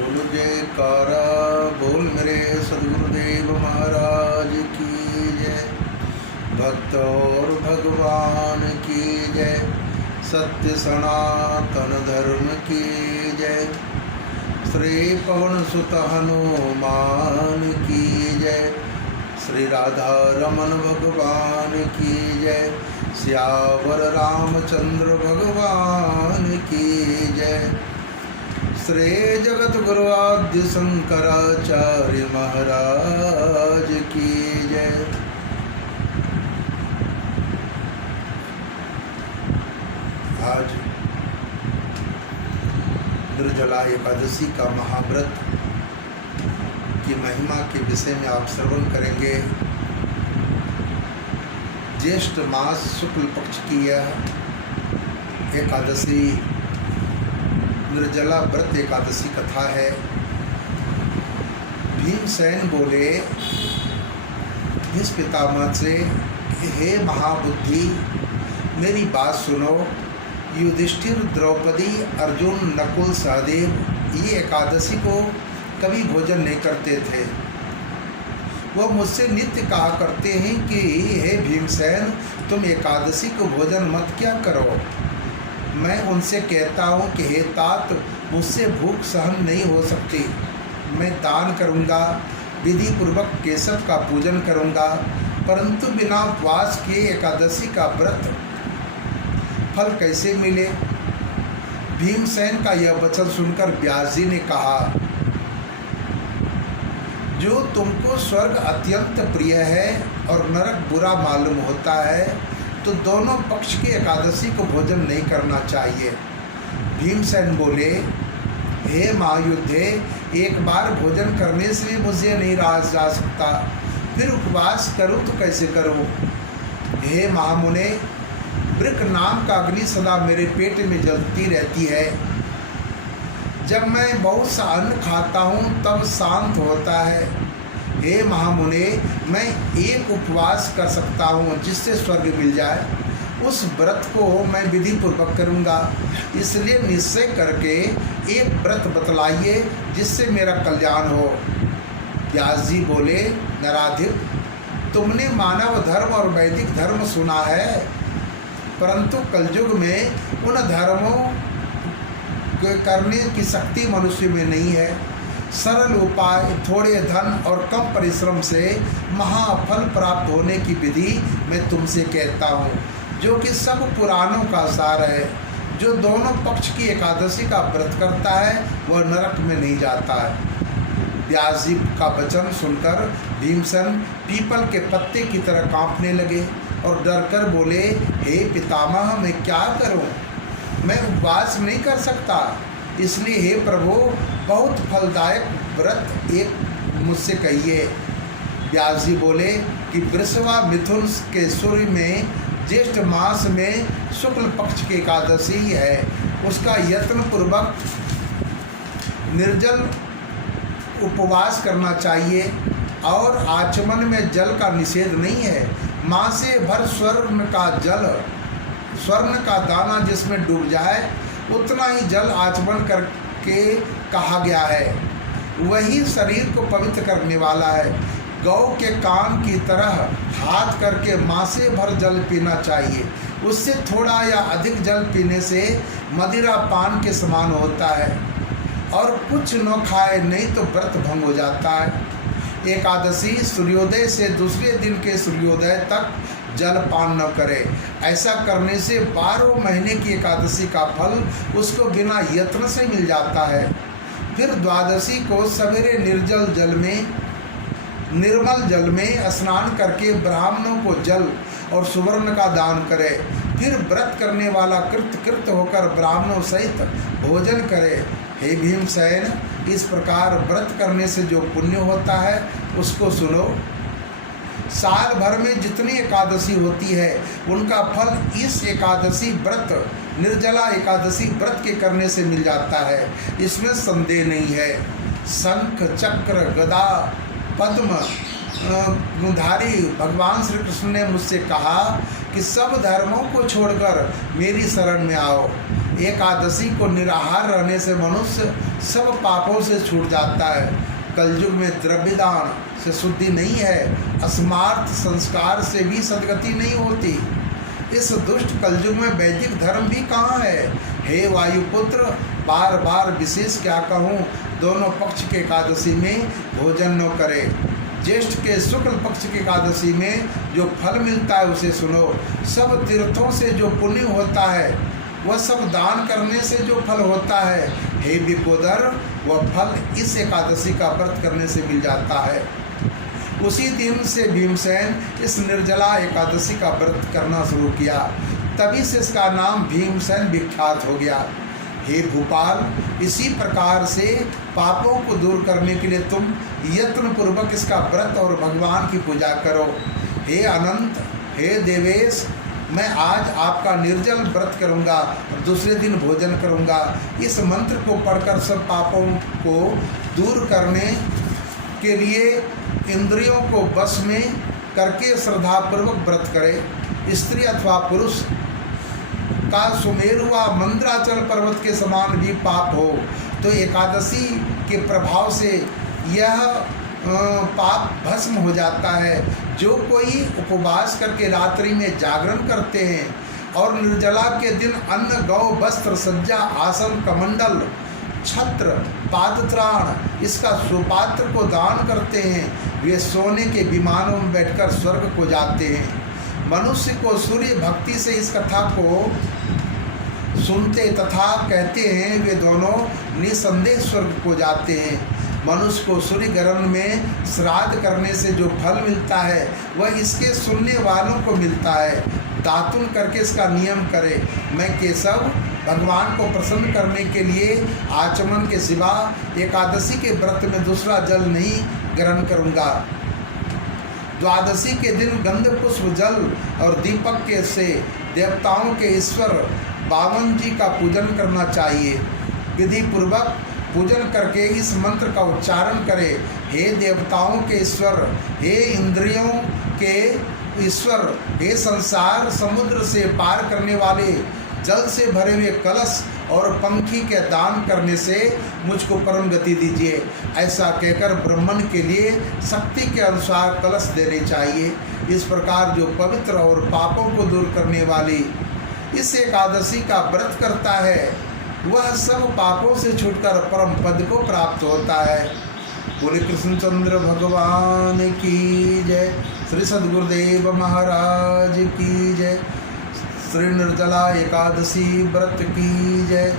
बोल जयकारा बोल मेरे सदगुरुदेव महाराज की जय। भक्त और भगवान की जय। सत्य सनातन धर्म की जय। श्री पवन सुत हनुमान की जय। श्री राधा रमन भगवान की जय। श्यावर रामचंद्र भगवान की जय। श्री जगत गुरु आद्य शंकराचार्य महाराज की जय। आज निर्जला एकादशी का महाव्रत की महिमा के विषय में आप श्रवण करेंगे। ज्येष्ठ मास शुक्ल पक्ष की यह एकादशी निर्जला व्रत एकादशी कथा है। भीमसेन बोले इस पितामह से, हे महाबुद्धि मेरी बात सुनो। युधिष्ठिर, द्रौपदी, अर्जुन, नकुल, सहदेव ये एकादशी को कभी भोजन नहीं करते थे। वो मुझसे नित्य कहा करते हैं कि हे भीमसेन तुम एकादशी को भोजन मत क्या करो। मैं उनसे कहता हूँ कि हे तात मुझसे भूख सहन नहीं हो सकती। मैं दान करूँगा, विधि पूर्वक केशव का पूजन करूँगा, परंतु बिना उपवास किए एकादशी का व्रत फल कैसे मिले। भीमसेन का यह वचन सुनकर व्यास जी ने कहा, जो तुमको स्वर्ग अत्यंत प्रिय है और नरक बुरा मालूम होता है तो दोनों पक्ष की एकादशी को भोजन नहीं करना चाहिए। भीमसेन बोले, हे महायुद्धे, एक बार भोजन करने से भी मुझे नहीं रहा जा सकता, फिर उपवास करूं तो कैसे करूं। हे महामुने, वृक नाम का अग्नि सदा मेरे पेट में जलती रहती है। जब मैं बहुत सा अन्न खाता हूँ तब शांत होता है। हे महामुने, मैं एक उपवास कर सकता हूँ जिससे स्वर्ग मिल जाए। उस व्रत को मैं विधि पूर्वक करूँगा, इसलिए निश्चय करके एक व्रत बतलाइए जिससे मेरा कल्याण हो। व्यास जी बोले, नराधिप, तुमने मानव धर्म और वैदिक धर्म सुना है, परंतु कलयुग में उन धर्मों करने की शक्ति मनुष्य में नहीं है। सरल उपाय, थोड़े धन और कम परिश्रम से महाफल प्राप्त होने की विधि मैं तुमसे कहता हूँ, जो कि सब पुराणों का सार है। जो दोनों पक्ष की एकादशी का व्रत करता है वह नरक में नहीं जाता है। व्यास जी का वचन सुनकर भीमसेन पीपल के पत्ते की तरह कांपने लगे और डरकर बोले, हे पितामह, मैं क्या करूं? मैं उपवास नहीं कर सकता, इसलिए हे प्रभु बहुत फलदायक व्रत एक मुझसे कहिए। व्यास जी बोले कि वृषवा मिथुन के सूर्य में ज्येष्ठ मास में शुक्ल पक्ष की एकादशी है, उसका यत्न पूर्वक निर्जल उपवास करना चाहिए और आचमन में जल का निषेध नहीं है। मासे भर स्वर्ण का दाना जिसमें डूब जाए उतना ही जल आचमन करके कहा गया है, वही शरीर को पवित्र करने वाला है। गौ के कान की तरह हाथ करके मासे भर जल पीना चाहिए। उससे थोड़ा या अधिक जल पीने से मदिरा पान के समान होता है और कुछ न खाए नहीं तो व्रत भंग हो जाता है। एकादशी सूर्योदय से दूसरे दिन के सूर्योदय तक जल पान न करे। ऐसा करने से 12 महीने की एकादशी का फल उसको बिना यत्न से मिल जाता है। फिर द्वादशी को सवेरे निर्मल जल में स्नान करके ब्राह्मणों को जल और सुवर्ण का दान करे। फिर व्रत करने वाला कृत होकर ब्राह्मणों सहित भोजन करे। हे भीमसेन, इस प्रकार व्रत करने से जो पुण्य होता है उसको सुनो। साल भर में जितनी एकादशी होती है उनका फल इस एकादशी व्रत, निर्जला एकादशी व्रत के करने से मिल जाता है, इसमें संदेह नहीं है। शंख, चक्र, गदा, पद्म धारी भगवान श्री कृष्ण ने मुझसे कहा कि सब धर्मों को छोड़कर मेरी शरण में आओ। एकादशी को निराहार रहने से मनुष्य सब पापों से छूट जाता है। कलयुग में द्रव्य दान से शुद्धि नहीं है, अस्मार्थ संस्कार से भी सद्गति नहीं होती। इस दुष्ट कलयुग में वैदिक धर्म भी कहाँ है। हे वायुपुत्र, बार बार विशेष क्या कहूँ, दोनों पक्ष के एकादशी में भोजन न करे। ज्येष्ठ के शुक्ल पक्ष की एकादशी में जो फल मिलता है उसे सुनो। सब तीर्थों से जो पुण्य होता है वह सब दान करने से जो फल होता है, हे विपोदर, वह फल इस एकादशी का व्रत करने से मिल जाता है। उसी दिन से भीमसेन इस निर्जला एकादशी का व्रत करना शुरू किया। तभी से इसका नाम भीमसेन विख्यात हो गया। हे भूपाल, इसी प्रकार से पापों को दूर करने के लिए तुम यत्न पूर्वक इसका व्रत और भगवान की पूजा करो। हे अनंत, हे देवेश, मैं आज आपका निर्जल व्रत करूंगा और दूसरे दिन भोजन करूंगा। इस मंत्र को पढ़कर सब पापों को दूर करने के लिए इंद्रियों को वश में करके श्रद्धापूर्वक व्रत करे। स्त्री अथवा पुरुष का सुमेरु व मंद्राचल पर्वत के समान भी पाप हो तो एकादशी के प्रभाव से यह पाप भस्म हो जाता है। जो कोई उपवास करके रात्रि में जागरण करते हैं और निर्जला के दिन अन्न, गौ, वस्त्र, सज्जा, आसन, कमंडल, छत्र, पादत्राण, इसका सुपात्र को दान करते हैं, वे सोने के विमानों में बैठकर स्वर्ग को जाते हैं। मनुष्य को सूर्य भक्ति से इस कथा को सुनते तथा कहते हैं, वे दोनों निसंदेह स्वर्ग को जाते हैं। मनुष्य को सूर्य ग्रहण में श्राद्ध करने से जो फल मिलता है वह इसके सुनने वालों को मिलता है। दातुन करके इसका नियम करे। मैं केशव भगवान को प्रसन्न करने के लिए आचमन के सिवा एकादशी के व्रत में दूसरा जल नहीं ग्रहण करूँगा। द्वादशी के दिन गंध, पुष्प, जल और दीपक के से देवताओं के ईश्वर बामन जी का पूजन करना चाहिए। विधि पूर्वक पूजन करके इस मंत्र का उच्चारण करें। हे देवताओं के ईश्वर, हे इंद्रियों के ईश्वर, हे संसार समुद्र से पार करने वाले, जल से भरे हुए कलश और पंखी के दान करने से मुझको परम गति दीजिए। ऐसा कहकर ब्राह्मण के लिए शक्ति के अनुसार कलश देने चाहिए। इस प्रकार जो पवित्र और पापों को दूर करने वाली इस एकादशी का व्रत करता है वह सब पापों से छूटकर परम पद को प्राप्त होता है। बोले कृष्णचंद्र भगवान की जय। श्री सद्गुरुदेव महाराज की जय। श्री निर्जला एकादशी व्रत की जय।